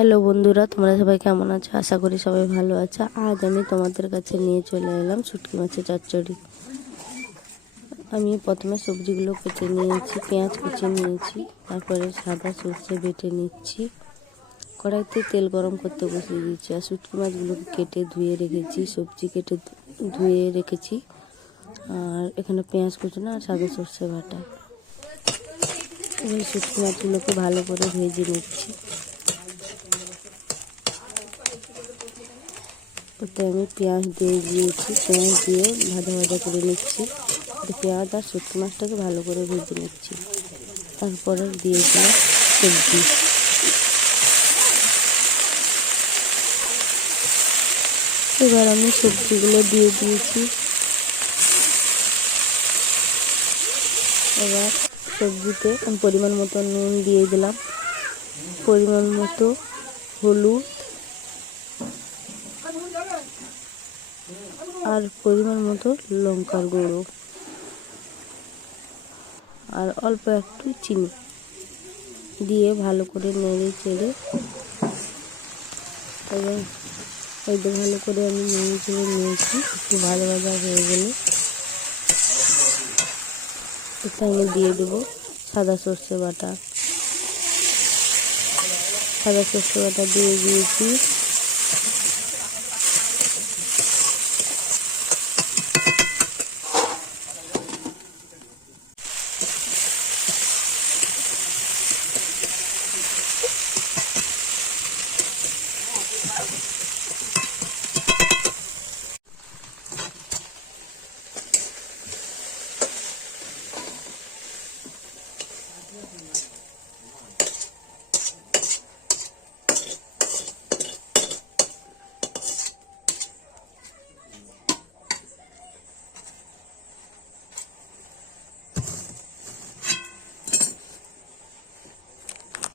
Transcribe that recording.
Hello বন্ধুরা, তোমরা সবাই কেমন আছো? আশা করি সবাই ভালো আছো। আজ আমি তোমাদের কাছে নিয়ে চলে এলাম শুটকি মাছের চচ্চড়ি। আমি প্রথমে সবজিগুলো কেটে নিয়েছি, পেঁয়াজ কুচি নিয়েছি, তারপরে সাদা সর্ষে বেটে নিচ্ছি। কড়াইতে তেল গরম করতে বসিয়ে দিয়েছি আর শুটকি মাছগুলোকে কেটে ধুয়ে রেখেছি, সবজি কেটে ধুয়ে রেখেছি। আর এখানে পেঁয়াজ কুচনো আর সাদা সর্ষে বাটা। এবার শুটকি মাছগুলোকে ভালো করে ভেজে নিচ্ছি। ওতে আমি পেঁয়াজ দিয়ে দিয়েছি, পেঁয়াজ দিয়ে ভাজা ভাজা করে নিচ্ছি। পেঁয়াজ আর শুটকি মাছটাকে ভালো করে ভেজে নিচ্ছি। তারপরে দিয়ে দিলাম সবজি। এবার আমি সবজিগুলো দিয়ে দিয়েছি। এবার সবজিতে আমি পরিমাণ মতো নুন দিয়ে দিলাম, পরিমাণ মতো হলুদ আর পরিমাণ মতো লঙ্কার গুঁড়ো আর অল্প একটু চিনি দিয়ে ভালো করে নেড়ে চেড়ে এবং ভালো করে আমি নেড়ে চেড়ে নিয়েছি। একটু ভাজা ভাজা হয়ে গেলে এটা আমি দিয়ে দেবো সাদা সর্ষে বাটা দিয়ে দিয়েছি।